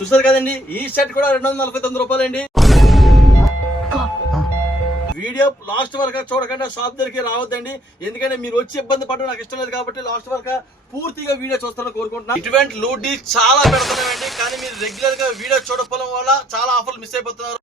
చూసారు కదండి, ఈ షర్ట్ కూడా 249 రూపాయలండి. వీడియో లాస్ట్ వరకు చూడకుండా షాప్ దగ్గరికి రావద్దండి, ఎందుకంటే మీరు వచ్చి ఇబ్బంది పడడం నాకు ఇష్టం లేదు. కాబట్టి లాస్ట్ వరకు పూర్తిగా వీడియో చూస్తారని కోరుకుంటున్నాను. ఇటువంటి లూట్ డీల్స్ చాలా పెడుతున్నామండి, కానీ మీరు రెగ్యులర్ గా వీడియో చూడకపోవడం వల్ల చాలా ఆఫర్లు మిస్ అయిపోతున్నారు.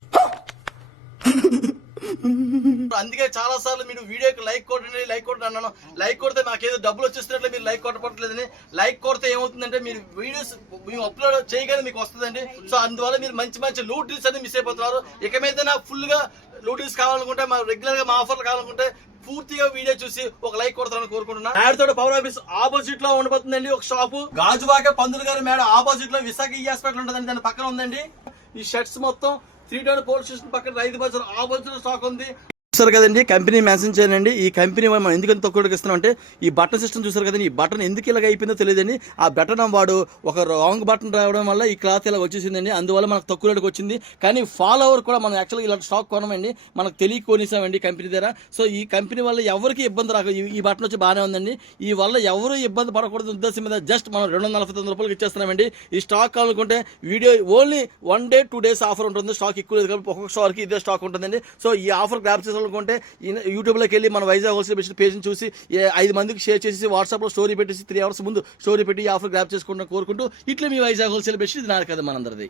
అందుకే చాలా సార్లు మీరు వీడియోకి లైక్ కొట్టండి అన్నాను. లైక్ కొడితే నాకేదో డబ్బులు వచ్చేస్తున్నట్లు మీరు లైక్ కొట్టపట్లేదని. లైక్ కొడితే ఏమవుతుందంటే మీరు వీడియోస్ మేము అప్లోడ్ చేయగానే మీకు వస్తుందండి. సో అందువల్ల మీరు మంచి మంచి లూట్ డీల్స్ అనేది మిస్ అయిపోతున్నారు. ఇక మీద నాకు ఫుల్ గా లూట్ డీల్స్ కావాలనుకుంటే, మా రెగ్యులర్ గా మా ఆఫర్లు కావాలనుకుంటే పూర్తిగా వీడియో చూసి ఒక లైక్ కొడతారని కోరుకుంటున్నా. మేడతోటి పవర్ ఆఫీస్ ఆపోజిట్ లో ఉండబోతుందండి ఒక షాపు. గాజువాక పందులు గారి మేడ ఆపోజిట్ లో విశాఖ ఈ హాస్పిటల్ ఉంటుందండి, దాని పక్కన ఉందండి. ఈ షర్ట్స్ మొత్తం 3 టౌన్ పోలీస్ స్టేషన్ పక్కన రైతు బజార్ ఆపోజిట్ స్టాక్ ఉంది. చూసారు కదండి, కంపెనీ మెన్షన్ చేయండి. ఈ కంపెనీ మనం ఎందుకంత తక్కువకి ఇస్తున్నాం అంటే, ఈ బటన్ సిస్టమ్ చూసారు కదండి, ఈ బటన్ ఎందుకు ఇలాగ అయిపోయిందో తెలియదండి. ఆ బటన్ వాడు ఒక రాంగ్ బటన్ రావడం వల్ల ఈ క్లాత్ ఇలా వచ్చేసిందండి. అందువల్ల మనకు తక్కువ రేటుకి వచ్చింది. కానీ ఫాలోవర్ కూడా మనం యాక్చువల్గా ఇలాంటి స్టాక్ కొనమండి, మనకు తెలియ కొనిసామండి కంపెనీ దగ్గర. సో ఈ కంపెనీ వల్ల ఎవరికి ఇబ్బంది రాక ఈ బటన్ వచ్చి బాగానే ఉందండి. ఈ వల్ల ఎవరు ఇబ్బంది పడకూడదు ఉద్దేశం మీద జస్ట్ మనం 249 రూపాయలకి ఇచ్చేస్తున్నామండి. ఈ స్టాక్ కావాలనుకుంటే video only 1 day 2 days offer ఉంటుంది. స్టాక్ ఎక్కువ లేదు కాబట్టి ఒక్కొక్క స్టార్కి ఇదే స్టాక్ ఉంటుందండి. సో ఈ ఆఫర్ గ్రాప్ చేసుకోవాలనుకుంటే యూట్యూబ్లోకి వెళ్ళి మన వైజాగ్ హోల్సేల్ బిజినెస్ పేజ్ని చూసి 5 మందికి షేర్ చేసి వాట్సాప్లో స్టోరీ పెట్టేసి 3 hours ముందు స్టోరీ పెట్టి ఈ ఆఫర్ గ్రాప్ చేసుకుంటూ కోరుకుంటూ ఇట్లా మీ వైజాగ్ హోల్సేల్ బిజినెస్ ఇది నాది కదా మనందరిది.